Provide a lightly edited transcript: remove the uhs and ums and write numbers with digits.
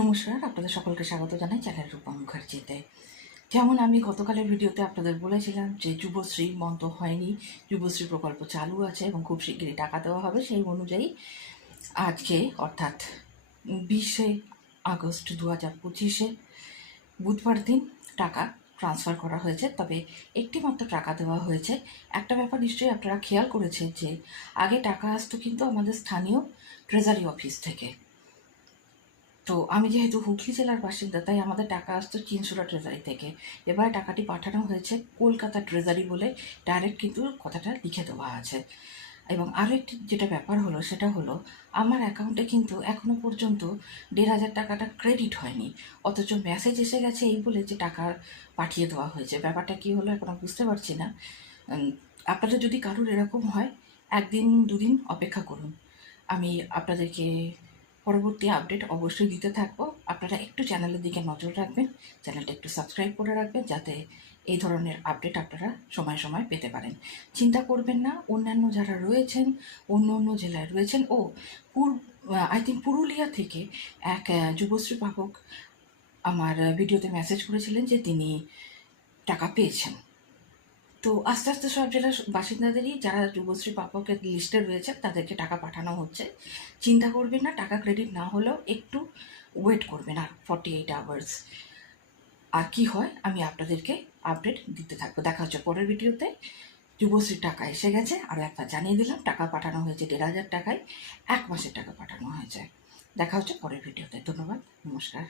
নমস্কার, আপনাদের সকলকে স্বাগত জানাই চ্যানেল রূপা মুখার্জিতে। যেমন আমি গতকালের ভিডিওতে আপনাদের বলেছিলাম যে যুবশ্রী বন্ধ হয়নি, যুবশ্রী প্রকল্প চালু আছে এবং খুব শীঘ্রই টাকা দেওয়া হবে। সেই অনুযায়ী আজকে অর্থাৎ 20শে আগস্ট 2025 বুধবার দিন টাকা ট্রান্সফার করা হয়েছে। তবে একটি মাত্র টাকা দেওয়া হয়েছে। একটা ব্যাপার নিশ্চয়ই আপনারা খেয়াল করেছেন যে আগে টাকা আসতো কিন্তু আমাদের স্থানীয় ট্রেজারি অফিস থেকে। তো আমি যেহেতু হুগলি জেলার বাসিন্দা, তাই আমাদের টাকা আসতো চিনসুরা ট্রেজারি থেকে। এবার টাকাটি পাঠানো হয়েছে কলকাতা ট্রেজারি বলে ডাইরেক্ট কিন্তু কথাটা লিখে দেওয়া আছে। এবং আরও একটি যেটা ব্যাপার হলো সেটা হলো আমার অ্যাকাউন্টে কিন্তু এখনও পর্যন্ত 1,500 টাকাটা ক্রেডিট হয়নি, অথচ মেসেজ এসে গেছে এই বলে যে টাকা পাঠিয়ে দেওয়া হয়েছে। ব্যাপারটা কী হলো এখন বুঝতে পারছি না। আপনাদের যদি কারোর এরকম হয়, একদিন দুদিন অপেক্ষা করুন, আমি আপনাদেরকে পরবর্তী আপডেট অবশ্যই দিতে থাকবো। আপনারা একটু চ্যানেলের দিকে নজর রাখবেন, চ্যানেলটা একটু সাবস্ক্রাইব করে রাখবেন, যাতে এই ধরনের আপডেট আপনারা সময় সময় পেতে পারেন। চিন্তা করবেন না, অন্যান্য যারা রয়েছেন, অন্য অন্য জেলায় রয়েছেন, আই থিঙ্ক পুরুলিয়া থেকে এক যুবশ্রী পাঠক আমার ভিডিওতে মেসেজ করেছিলেন যে তিনি টাকা পেয়েছেন। তো আস্তে আস্তে সব জেলার বাসিন্দাদেরই যারা যুবশ্রী প্রাপকের লিস্টে রয়েছে তাদেরকে টাকা পাঠানো হচ্ছে। চিন্তা করবেন না, টাকা ক্রেডিট না হলেও একটু ওয়েট করবেন আর 48 আওয়ার্স। আর কি হয় আমি আপনাদেরকে আপডেট দিতে থাকবো। দেখা হচ্ছে পরের ভিডিওতে। যুবশ্রীর টাকা এসে গেছে, আর একবার জানিয়ে দিলাম টাকা পাঠানো হয়েছে 1,500 টাকায়, 1 মাসের টাকা পাঠানো হয়েছে। দেখা হচ্ছে পরের ভিডিওতে। ধন্যবাদ, নমস্কার।